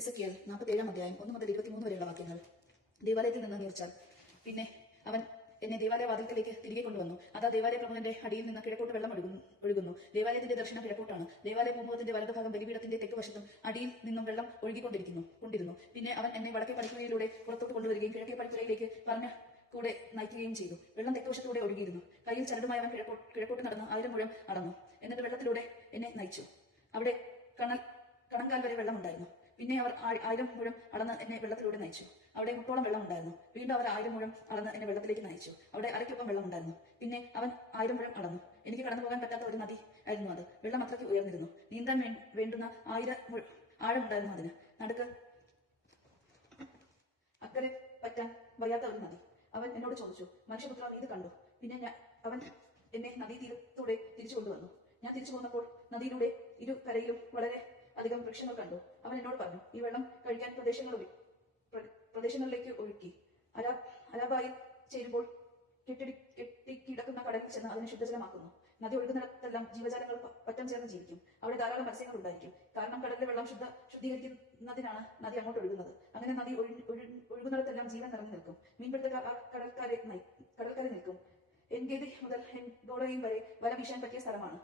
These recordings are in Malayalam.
എസെക്കിയേൽ 47 അധ്യായം 1 മുതൽ 23 വരെയുള്ള വാക്യങ്ങൾ. ദേവാലയത്തിൽ നിന്ന് നീർച്ചാൽ പിന്നെ അവൻ എന്നെ ദേവാലയ വാതിൽക്കലേക്ക് തിരികെ കൊണ്ടുവന്നു. അതാ ദേവാലയ പ്രമുഖന്റെ അടിയിൽ നിന്ന് കിഴക്കോട്ട് വെള്ളം ഒഴുകുന്നു. ദേവാലയത്തിന്റെ ദർശനം കിഴക്കോട്ടാണ്. ദേവാലയ പൂമുഖത്തിന്റെ വലതുഭാഗം ബലിപീഠത്തിന്റെ തെക്ക് വശത്തും അടിയിൽ നിന്നും വെള്ളം കൊണ്ടിരുന്നു. പിന്നെ അവൻ എന്നെ വടക്കേ പടിപ്പുരയിലൂടെ പുറത്തോട്ട് കൊണ്ടുവരികയും കിഴക്കേ പടിപ്പുരയിലേക്ക് പറഞ്ഞ കൂടെ നയിക്കുകയും ചെയ്തു. വെള്ളം തെക്കുവശത്തൂടെ ഒഴുകിയിരുന്നു. കയ്യിൽ ചരടുമായി അവൻ കിഴക്കോട്ട് നടന്ന് 1000 മുഴം അടന്നു. എന്നിട്ട് വെള്ളത്തിലൂടെ എന്നെ നയിച്ചു. അവിടെ കണങ്കാൽ വരെ വെള്ളമുണ്ടായിരുന്നു. പിന്നെ അവർ 1000 മുഴം അളന്ന് എന്നെ വെള്ളത്തിലൂടെ നയിച്ചു. അവിടെ മുട്ടോളം വെള്ളമുണ്ടായിരുന്നു. വീണ്ടും അവർ 1000 മുഴം അളന്ന് എന്നെ വെള്ളത്തിലേക്ക് നയിച്ചു. അവിടെ അരയ്ക്കൊപ്പം വെള്ളമുണ്ടായിരുന്നു. പിന്നെ അവൻ 1000 മുഴം അളന്നു. എനിക്ക് കടന്നു പോകാൻ പറ്റാത്ത ഒരു നദി ആയിരുന്നു അത്. വെള്ളം അത്രയ്ക്ക് ഉയർന്നിരുന്നു. നീന്താൻ വേണ്ടുന്ന 1000 ആഴമുണ്ടായിരുന്നു അതിന്. നടുക്ക് അക്കരെ പറ്റാൻ വയ്യാത്ത ഒരു നദി. അവൻ എന്നോട് ചോദിച്ചു, മനുഷ്യപുത്ര, നീ ഇത് കണ്ടു? പിന്നെ അവൻ എന്നെ നദീതീരത്തൂടെ തിരിച്ചു കൊണ്ടുവന്നു. ഞാൻ തിരിച്ചു പോന്നപ്പോൾ നദിയിലൂടെ ഇരു കരയിലും വളരെ അധികം വൃക്ഷങ്ങൾ കണ്ടു. അവൻ എന്നോട് പറഞ്ഞു, ഈ വെള്ളം കഴിക്കാൻ പ്രദേശങ്ങളിലേക്ക് ഒഴുക്കി അലാബായിൽ ചേരുമ്പോൾ കെട്ടിക്കിടക്കുന്ന കടലിൽ ചെന്ന് അതിനെ ശുദ്ധജലമാക്കുന്നു. നദി ഒഴുകുന്നിടത്തെല്ലാം ജീവജാലങ്ങൾ പറ്റം ചേർന്ന് ജീവിക്കും. അവിടെ ധാരാളം മത്സ്യങ്ങൾ ഉണ്ടായിരിക്കും. കാരണം കടലിലെ വെള്ളം ശുദ്ധീകരിക്കുന്നതിനാണ് നദി അങ്ങോട്ട് ഒഴുകുന്നത്. അങ്ങനെ നദി ഒഴുകുന്നിടത്തെല്ലാം ജീവൻ നിറഞ്ഞു നിൽക്കും. മീൻപിടുത്തക്കാർ ആ കടൽക്കരെ നിൽക്കും. എൻഗേദി മുതൽ എൻഗോളയും വരെ വല വീശാൻ പറ്റിയ സ്ഥലമാണ്.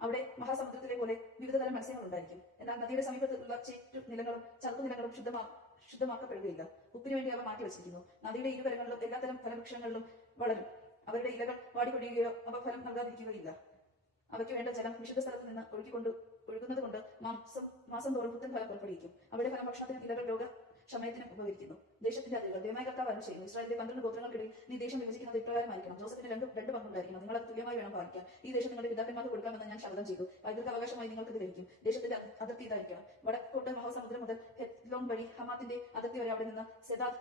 അവിടെ മഹാസമുദ്രത്തിലെ പോലെ വിവിധതരം മത്സ്യങ്ങൾ ഉണ്ടായിരിക്കും. എന്നാൽ നദിയുടെ സമീപത്തുള്ള ചേറ്റു നിലങ്ങളും ചതുപ്പ് നിലങ്ങളും ശുദ്ധമാക്കപ്പെടുകയില്ല. ഉപ്പിന് വേണ്ടി അവ മാറ്റിവെച്ചിരിക്കുന്നു. നദിയുടെ ഇരുകരകളിലും എല്ലാത്തരം ഫലവൃക്ഷങ്ങളിലും വളരും. അവരുടെ ഇലകൾ വാടിക്കൊടിയുകയോ അവ ഫലം നൽകാതിരിക്കുകയില്ല. അവയ്ക്ക് വേണ്ട ജലം വിശുദ്ധ സ്ഥലത്ത് നിന്ന് ഒഴുകുന്നത് കൊണ്ട് മാസം തോറും പുത്തൻ ഫലം പുറപ്പെടുവിക്കും. അവിടെ ഫലഭക്ഷണത്തിനും ഇലകൾ രോഗശമനത്തിനും ഉപകരിക്കുന്നു. ദേശത്തിന്റെ അതിരുകൾ ദൈവമായ കർത്താവ് അരുളി ചെയ്യുന്നു, ഇസ്രായേലിലെ 12 ഗോത്രങ്ങൾക്കിടയിൽ നീ ദേശം വിഭജിക്കുന്നത് ഇപ്രകാരമായിരിക്കണം. ജോസഫിന് രണ്ട് പങ്കുണ്ടായിരിക്കണം. നിങ്ങൾ അത് തുല്യമായി വേണം പാലിക്കാൻ. ഈ ദേശം നിങ്ങളുടെ പിതാക്കന്മാർക്ക് കൊടുക്കാമെന്ന് ഞാൻ ശപഥം ചെയ്തു. പൈതൃക അവകാശമായി നിങ്ങൾക്ക് ഇത് ലഭിക്കും. ദേശത്തിന്റെ അതിർത്തി ഇതായിരിക്കണം. വടക്കോട്ട് മഹാസമുദ്രം മുതൽ ഹെത്ലോൻ വഴി ഹമാത്തിന്റെ അതിർത്തി വരെ, അവിടെ നിന്ന് സെദാദ്,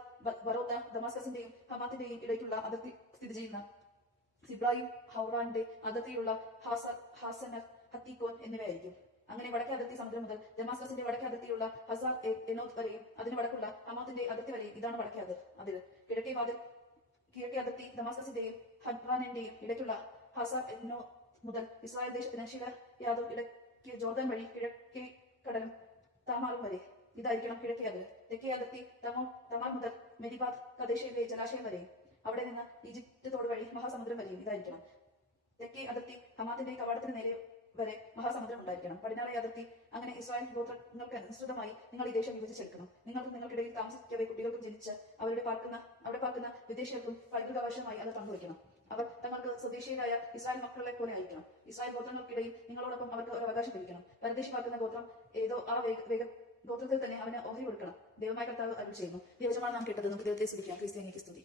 ബറോത്ത, ദമാസ്കസിന്റെയും ഹമാത്തിന്റെയും ഇടയ്ക്കുള്ള അതിർത്തി സ്ഥിതി ചെയ്യുന്ന സിബ്രായും ഹൗറാന്റെ അതിർത്തിയുള്ള ഹാസനർ, ഹത്തീക്കോൻ എന്നിവയായിരിക്കും. അങ്ങനെ വടക്കേ അതിർത്തി സമുദ്രം മുതൽ ദമാസ്കസിന്റെ വടക്കേ അതിർത്തിയുള്ള ഹസാർ എനോത്ത് വരെയും അതിന് വടക്കുള്ള ഹമാത്തിന്റെ അതിർത്തി വരെയും ഇതാണ് വടക്കേ അതിർ. കിഴക്കേ അതിർത്തി ദമാസ്കസിന്റെയും ഹദ്രാനിന്റെയും ഇടയ്ക്കുള്ള ഹസാർ എനോ മുതൽ ഇസ്രായേൽ ദേശത്തിന് ശിലയാദും ഇടയ്ക്ക് ജോർദാൻ വഴി കിഴക്കേ കടലും താമാറും വരെ ഇതായിരിക്കണം കിഴക്കേ അതിർ. തെക്കേ അതിർത്തി തമാർ മുതൽ മെരിബാദ് കദേശയിലെ ജലാശയം വരെയും അവിടെ നിന്ന് ഈജിപ്ത് തോട് വഴി മഹാസമുദ്രം വരെയും ഇതായിരിക്കണം. തെക്കേ അതിർത്തി ഹമാത്തിന്റെ കവാടത്തിന് നേരെ വരെ മഹാസമുദ്രം ഉണ്ടായിരിക്കണം. പടിഞ്ഞാറേ അതിർത്തി. അങ്ങനെ ഇസ്രായേൽ ഗോത്രങ്ങൾക്ക് അനുസൃതമായി നിങ്ങൾ ഈ ദേശം വിഭജിച്ചെടുക്കണം. നിങ്ങൾക്കിടയിൽ താമസിക്കവേ കുട്ടികൾക്കും ജനിച്ച് അവിടെ പാർക്കുന്ന വിദേശികൾക്കും പൈതൃകാവകാശമായി അത് പങ്കുവയ്ക്കണം. അവർ തങ്ങൾക്ക് സ്വദേശീയരായ ഇസ്രായേൽ മക്കളെ പോലെ ആയിരിക്കണം. ഇസ്രായേൽ ഗോത്രങ്ങൾക്കിടയിൽ നിങ്ങളോടൊപ്പം അവർക്ക് ഒരു അവകാശം ലഭിക്കണം. പരദേശി പാർക്കുന്ന ഗോത്രം ഏതോ ആ ഗോത്രത്തിൽ തന്നെ അവന് ഓഹരി കൊടുക്കണം. ദൈവമായ കർത്താവ് അരുളി ചെയ്യുന്നു. ദൈവജനമാണ് നാം കേട്ടത്. നമുക്ക് ദൈവത്തെ സ്തുതിക്കാം. ക്രിസ്ത്യാനിക്ക് സ്തുതി.